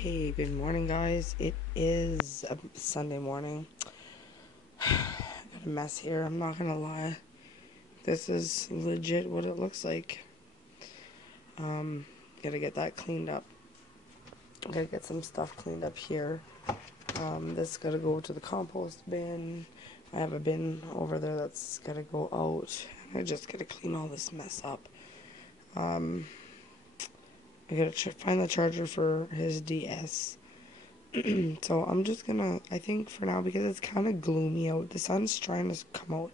Okay, good morning, guys. It is a Sunday morning. Got a mess here, I'm not gonna lie. This is legit what it looks like. Gotta get that cleaned up. Gotta get some stuff cleaned up here. This gotta go to the compost bin. I have a bin over there that's gotta go out. I just gotta clean all this mess up. I gotta find the charger for his DS. So I'm just gonna, I think for now, because it's kind of gloomy out, the sun's trying to come out.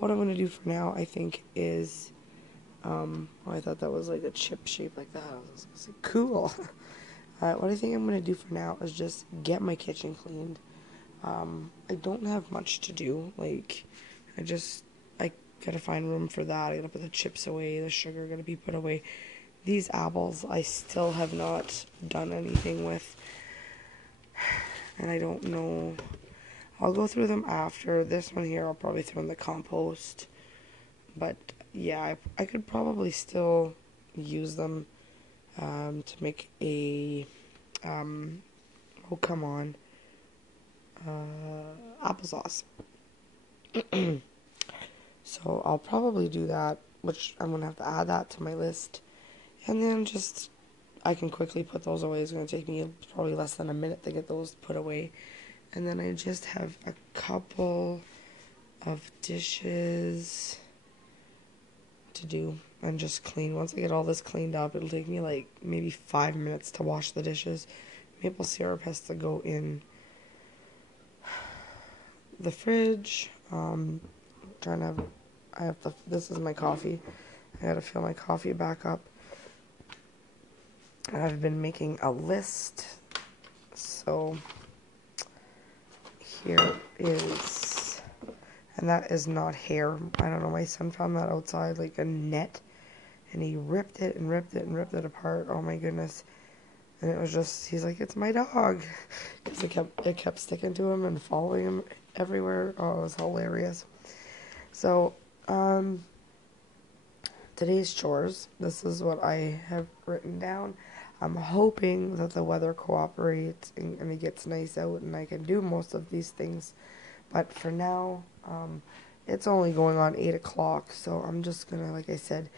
What I'm gonna do for now, I think, is, I thought that was like a chip shape like that. I was like, cool. What I think I'm gonna do for now is just get my kitchen cleaned. I don't have much to do. Like, I gotta find room for that. I gotta put the chips away, the sugar gotta be put away. These apples, I still have not done anything with. And I don't know. I'll go through them after. This one here I'll probably throw in the compost. But yeah, I could probably still use them to make a oh come on, applesauce. So I'll probably do that, which I'm gonna have to add that to my list. And then just I can quickly put those away. It's going to take me probably less than a minute to get those put away. And then I just have a couple of dishes to do and just clean. Once I get all this cleaned up, it'll take me like maybe 5 minutes to wash the dishes. Maple syrup has to go in the fridge. This is my coffee. I gotta fill my coffee back up. I've been making a list, so here is, and that is not hair. I don't know, my son found that outside, like a net, and he ripped it and ripped it and ripped it apart. Oh my goodness. And it was just, he's like, it's my dog, because it kept sticking to him and following him everywhere. Oh, it was hilarious. So, today's chores, this is what I have written down. I'm hoping that the weather cooperates and it gets nice out and I can do most of these things. But for now, it's only going on 8 o'clock, so I'm just gonna, like I said,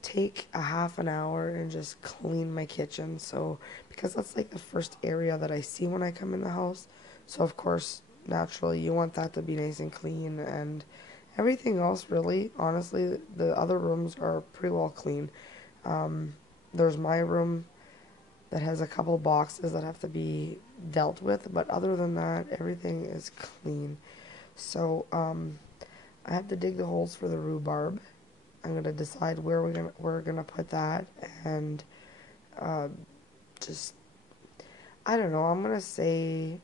take a half an hour and just clean my kitchen. So, because that's like the first area that I see when I come in the house. So of course, naturally, you want that to be nice and clean, and everything else, really, honestly, the other rooms are pretty well clean. There's my room that has a couple boxes that have to be dealt with, but other than that, everything is clean. So, I have to dig the holes for the rhubarb. I'm gonna decide where we're gonna put that, and just, I don't know. I'm gonna say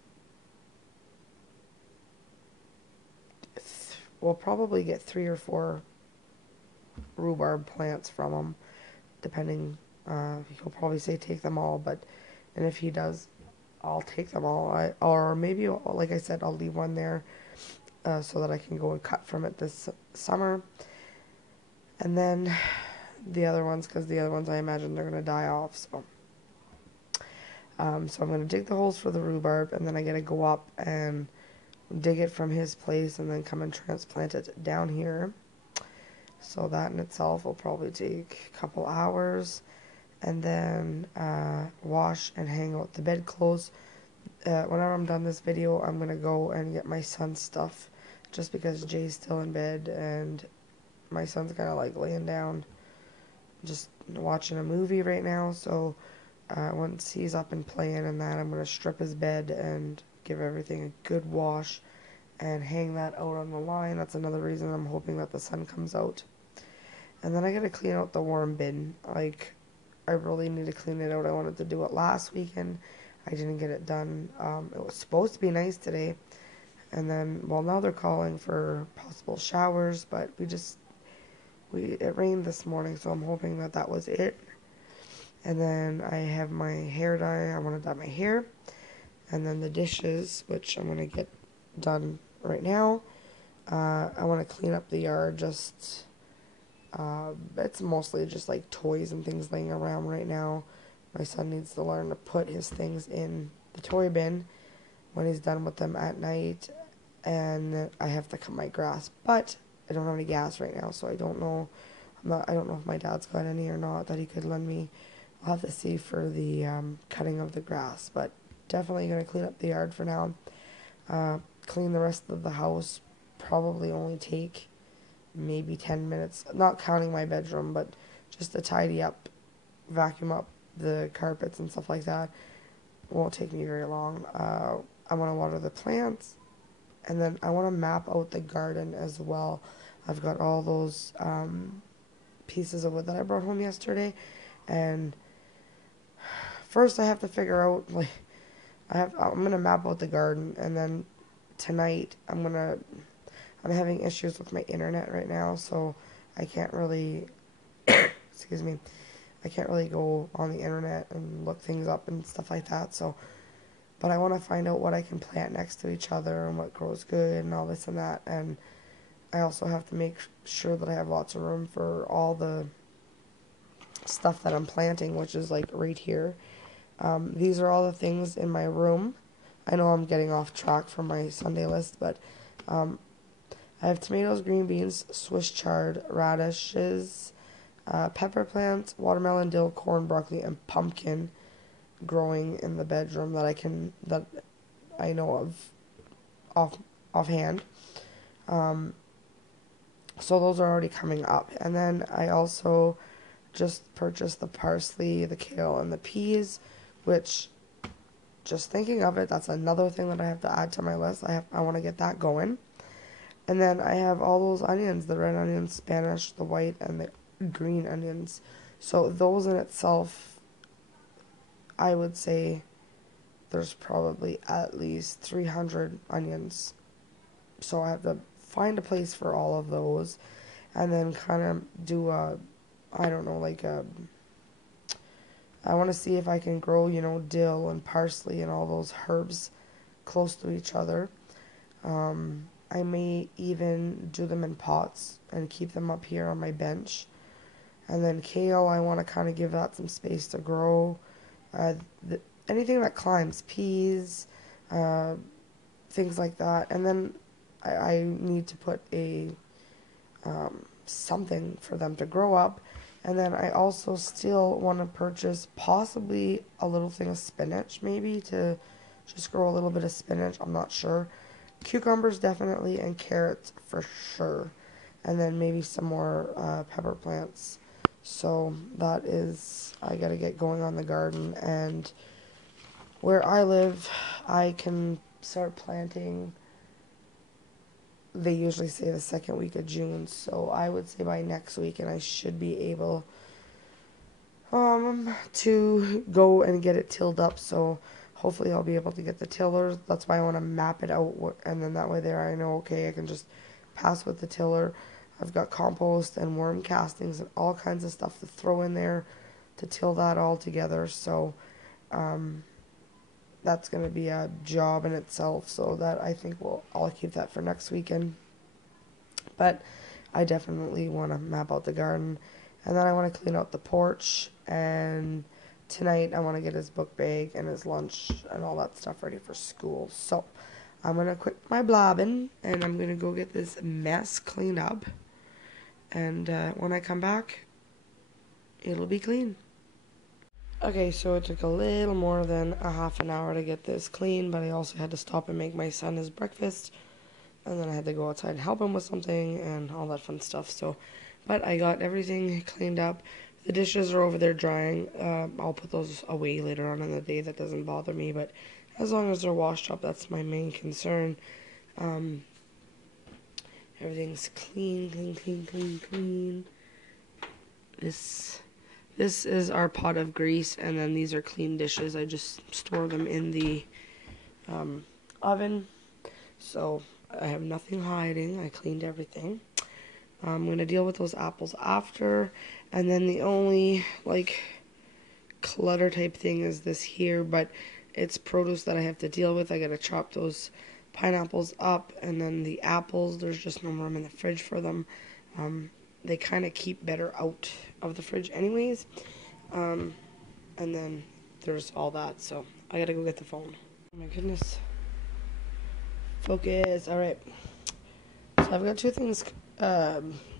we'll probably get 3 or 4 rhubarb plants from him, depending. He'll probably say take them all, and if he does, I'll take them all. Or maybe, like I said, I'll leave one there so that I can go and cut from it this summer. And then the other ones, because the other ones I imagine they're going to die off. So I'm going to dig the holes for the rhubarb, and then I got to go up and dig it from his place and then come and transplant it down here. So that in itself will probably take a couple hours. And then wash and hang out the bedclothes. Whenever I'm done this video, I'm going to go and get my son's stuff, just because Jay's still in bed and my son's kind of like laying down just watching a movie right now. So once he's up and playing and that, I'm going to strip his bed and give everything a good wash and hang that out on the line. That's another reason I'm hoping that the sun comes out. And then I got to clean out the worm bin. Like, I really need to clean it out. I wanted to do it last weekend. I didn't get it done. It was supposed to be nice today. And then, well, now they're calling for possible showers, but it rained this morning, so I'm hoping that that was it. And then I have my hair dye. I want to dye my hair. And then the dishes, which I'm going to get done right now. I want to clean up the yard. It's mostly just like toys and things laying around right now. My son needs to learn to put his things in the toy bin when he's done with them at night, and I have to cut my grass. But I don't have any gas right now, so I don't know. I don't know if my dad's got any or not that he could lend me. I'll have to see for the cutting of the grass, but definitely gonna clean up the yard for now. Clean the rest of the house. Probably only take maybe 10 minutes, not counting my bedroom, but just to tidy up, vacuum up the carpets and stuff like that. Won't take me very long. I want to water the plants, and then I want to map out the garden as well. I've got all those pieces of wood that I brought home yesterday, and first I have to figure out, like, I'm gonna map out the garden, and then tonight I'm having issues with my internet right now, so I can't really excuse me, I can't really go on the internet and look things up and stuff like that. So, but I want to find out what I can plant next to each other and what grows good and all this and that. And I also have to make sure that I have lots of room for all the stuff that I'm planting, which is like right here. These are all the things in my room. I know I'm getting off track from my Sunday list, but I have tomatoes, green beans, Swiss chard, radishes, pepper plants, watermelon, dill, corn, broccoli, and pumpkin growing in the bedroom that I know of offhand. So those are already coming up. And then I also just purchased the parsley, the kale, and the peas, which, just thinking of it, that's another thing that I have to add to my list. I want to get that going. And then I have all those onions, the red onions, Spanish, the white, and the green onions. So those in itself, I would say there's probably at least 300 onions. So I have to find a place for all of those, and then kind of do I don't know, I want to see if I can grow, dill and parsley and all those herbs close to each other. I may even do them in pots and keep them up here on my bench. And then kale, I want to kind of give that some space to grow. Anything that climbs, peas, things like that. And then I need to put a something for them to grow up. And then I also still want to purchase possibly a little thing of spinach, maybe, to just grow a little bit of spinach. I'm not sure. Cucumbers definitely, and carrots for sure. And then maybe some more pepper plants. So that is, I gotta get going on the garden. And where I live, I can start planting, they usually say the second week of June, so I would say by next week, and I should be able to go and get it tilled up. So hopefully I'll be able to get the tillers. That's why I want to map it out, and then that way there I know, okay, I can just pass with the tiller. I've got compost and worm castings and all kinds of stuff to throw in there to till that all together. So that's going to be a job in itself, so that I think I'll keep that for next weekend. But I definitely want to map out the garden, and then I want to clean out the porch, and tonight I want to get his book bag and his lunch and all that stuff ready for school. So I'm going to quit my blabbing, and I'm going to go get this mess cleaned up, and when I come back, it'll be clean. Okay, so it took a little more than a half an hour to get this clean, but I also had to stop and make my son his breakfast, and then I had to go outside and help him with something and all that fun stuff. So, but I got everything cleaned up. The dishes are over there drying. I'll put those away later on in the day. That doesn't bother me, but as long as they're washed up, that's my main concern. Everything's clean. This is our pot of grease, and then these are clean dishes. I just store them in the oven, so I have nothing hiding. I cleaned everything. I'm going to deal with those apples after, and then the only, clutter type thing is this here, but it's produce that I have to deal with. I got to chop those pineapples up, and then the apples, there's just no room in the fridge for them. They kind of keep better out of the fridge anyways. And then, there's all that. So I gotta go get the phone. Oh my goodness. Focus. All right. So I've got 2 things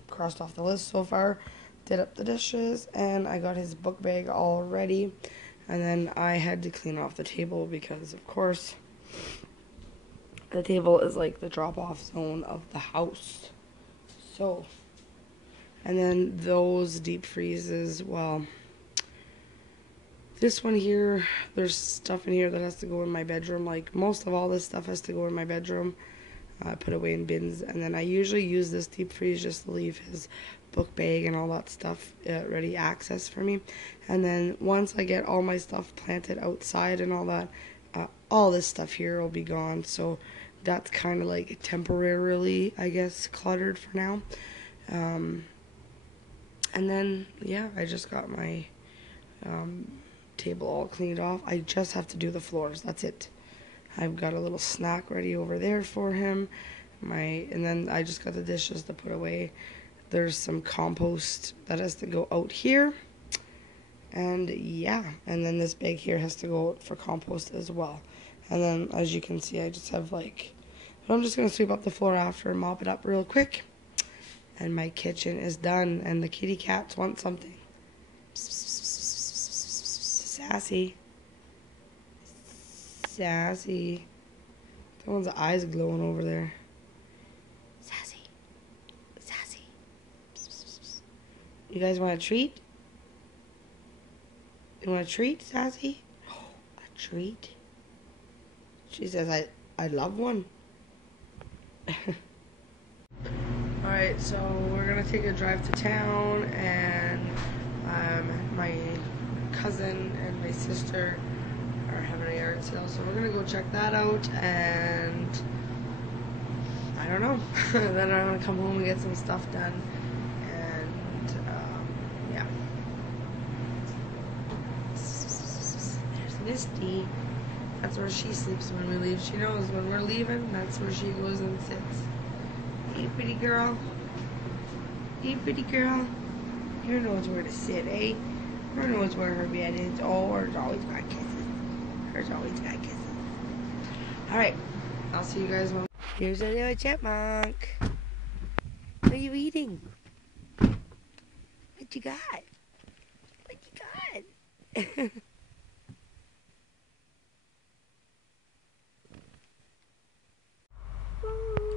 crossed off the list so far. Did up the dishes, and I got his book bag all ready. And then I had to clean off the table because, of course, the table is like the drop-off zone of the house. So, and then those deep freezes, well, this one here, there's stuff in here that has to go in my bedroom. Like, most of all this stuff has to go in my bedroom. Put away in bins, and then I usually use this deep freeze just to leave his book bag and all that stuff ready access for me. And then once I get all my stuff planted outside and all that, all this stuff here will be gone. So that's kind of like temporarily, I guess, cluttered for now. And then yeah, I just got my table all cleaned off. I just have to do the floors. That's it. I've got a little snack ready over there for him. And then I just got the dishes to put away. There's some compost that has to go out here. And yeah, and then this bag here has to go out for compost as well. And then as you can see, I just have like, I'm just going to sweep up the floor after and mop it up real quick. And my kitchen is done. And the kitty cats want something. Sassy. Sassy. That one's eyes glowing over there. Sassy. Sassy. You guys want a treat? You want a treat, Sassy? Oh, a treat? She says, I love one. Alright, so we're going to take a drive to town, and my cousin and my sister are having a yard sale, so we're gonna go check that out, and I don't know. Then I'm gonna come home and get some stuff done, and yeah. There's Misty. That's where she sleeps when we leave. She knows when we're leaving, that's where she goes and sits. Hey, pretty girl. Hey, pretty girl. Her knows where to sit, eh? Her knows where her bed is. Oh, hers always got kisses. Hers always got kisses. Alright, I'll see you guys when... Here's a little chipmunk. What are you eating? What you got? What you got?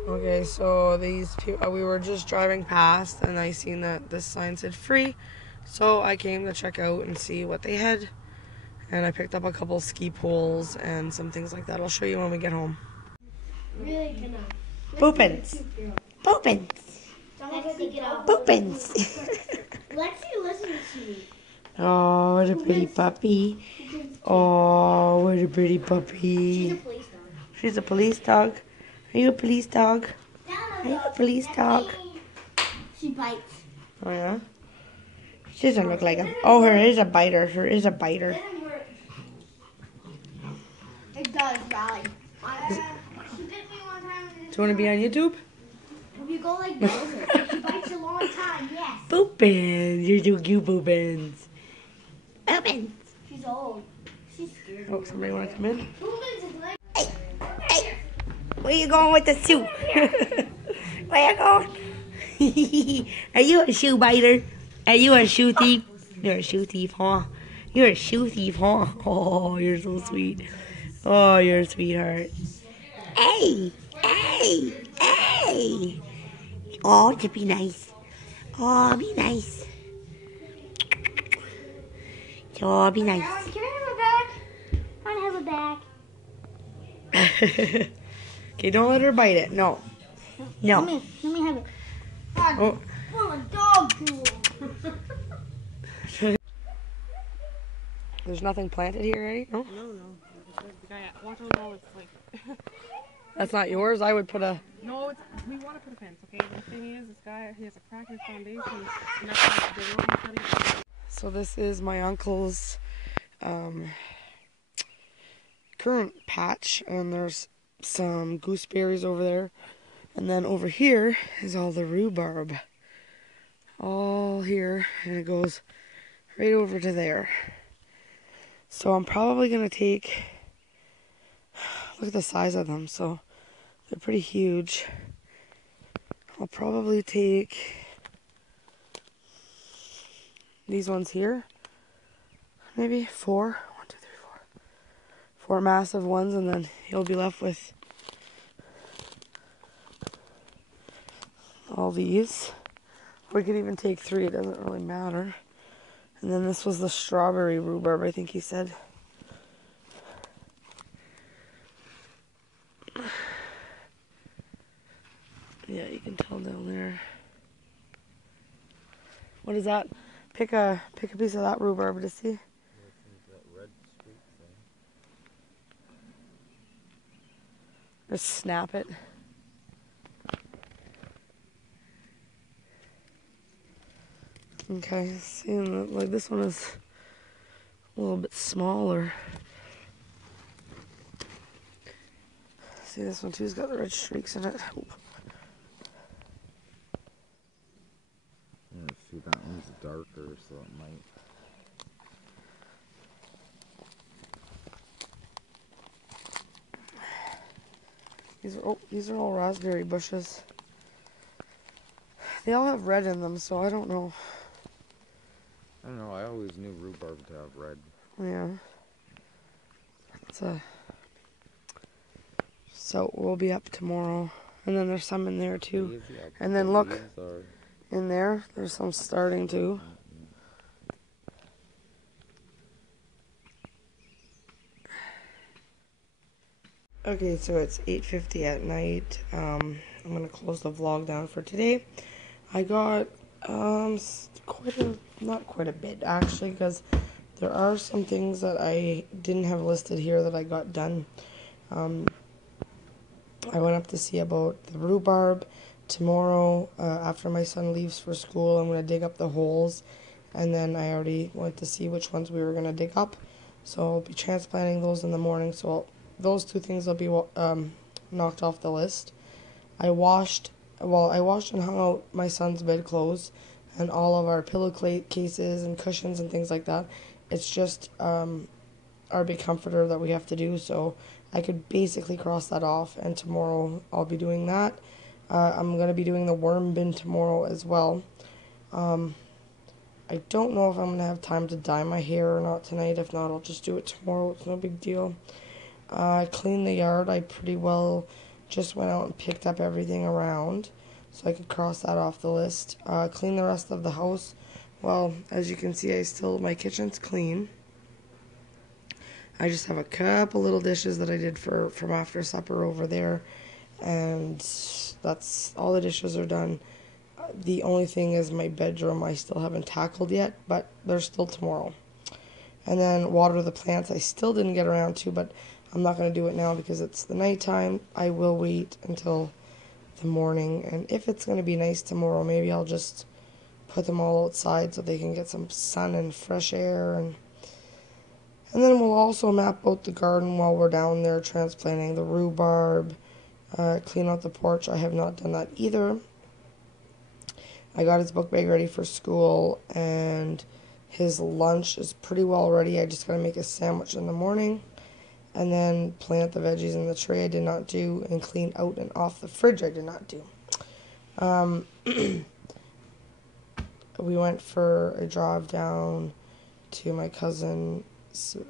Okay, so these people, we were just driving past, and I seen that this sign said free, so I came to check out and see what they had, and I picked up a couple ski poles and some things like that. I'll show you when we get home. Really cannot. Poopins. Poopins. Poopins. Lexi listens to me. Oh, what a pretty puppy. Oh, what a pretty puppy. She's a police dog. She's a police dog. Are you a police dog? Are you a police dog? She bites. Oh, yeah? She doesn't look like a... Oh, her is a biter. Her is a biter. It does, Riley. She bit me one time. Do you want to be on YouTube? If you go like this, she bites a long time, yes. Poopins. You're so cute, Poopins. Poopins. She's old. She's scared. Oh, somebody want to come in? Poopins is like... Hey, where you going with the shoe? Where you going? Are you a shoe biter? Are you a shoe thief? You're a shoe thief, huh? You're a shoe thief, huh? Oh, you're so sweet. Oh, you're a sweetheart. Hey, hey, hey. Oh, to be nice. Oh, be nice. Oh, be nice. Can I have a bag? I want to have a bag. Okay, don't let her bite it. No. No. Let me have it. God, Oh. full of dog poo. There's nothing planted here, right? No? No. The guy at Watch Out it's like... That's not yours? I would put a... No, we want to put a fence, okay? The thing is, this guy, he has a crack in his foundation, and that's why the road he's cutting. So this is my uncle's current patch, and there's some gooseberries over there. And then over here is all the rhubarb. All here, and it goes right over to there. So I'm probably going to take, look at the size of them, so they're pretty huge. I'll probably take these ones here, maybe 4. 1, 2, 3, 4. 4 massive ones, and then you'll be left with all these. We could even take 3, it doesn't really matter. And then this was the strawberry rhubarb, I think he said. Yeah, you can tell down there. What is that? Pick a piece of that rhubarb to see. Just snap it. Okay, see, like this one is a little bit smaller. See, this one too's got the red streaks in it. Yeah, see, that one's darker, so it might. These are all raspberry bushes. They all have red in them, so I don't know. I don't know, I always knew rhubarb to have red. Yeah. So we'll be up tomorrow. And then there's some in there too. And then look, in there, there's some starting too. Okay, so it's 8:50 at night. I'm gonna close the vlog down for today. I got not quite a bit actually, because there are some things that I didn't have listed here that I got done. I went up to see about the rhubarb. Tomorrow, after my son leaves for school, I'm gonna dig up the holes, and then I already went to see which ones we were gonna dig up. So I'll be transplanting those in the morning. So those 2 things will be knocked off the list. I washed and hung out my son's bedclothes and all of our pillow cases and cushions and things like that. It's just our big comforter that we have to do, so I could basically cross that off, and tomorrow I'll be doing that. I'm going to be doing the worm bin tomorrow as well. I don't know if I'm going to have time to dye my hair or not tonight. If not, I'll just do it tomorrow. It's no big deal. Clean the yard. I pretty well just went out and picked up everything around, so I could cross that off the list. Clean the rest of the house. Well, as you can see, my kitchen's clean. I just have a couple little dishes that I did from after supper over there, and that's all the dishes are done. The only thing is my bedroom I still haven't tackled yet, but they're still tomorrow. And then water the plants I still didn't get around to, but I'm not going to do it now because it's the nighttime. I will wait until the morning, and if it's going to be nice tomorrow, maybe I'll just put them all outside so they can get some sun and fresh air, and then we'll also map out the garden while we're down there transplanting the rhubarb, clean out the porch. I have not done that either. I got his book bag ready for school, and his lunch is pretty well ready. I just got to make a sandwich in the morning, and then plant the veggies in the tray I did not do, and clean out and off the fridge I did not do. We went for a drive down to my cousin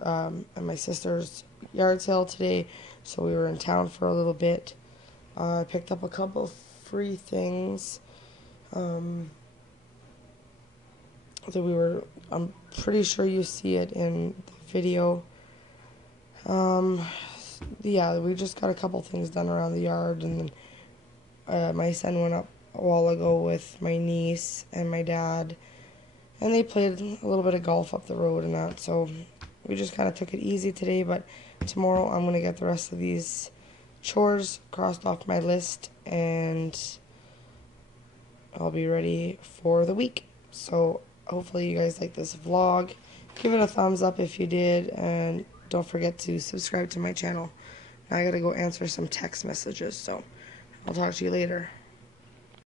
and my sister's yard sale today, so we were in town for a little bit. I picked up a couple free things that I'm pretty sure you see it in the video. Yeah, we just got a couple things done around the yard, and then my son went up a while ago with my niece and my dad, and they played a little bit of golf up the road and that, so we just kind of took it easy today. But tomorrow I'm going to get the rest of these chores crossed off my list, and I'll be ready for the week. So hopefully you guys like this vlog. Give it a thumbs up if you did, and don't forget to subscribe to my channel. Now I gotta go answer some text messages, so I'll talk to you later.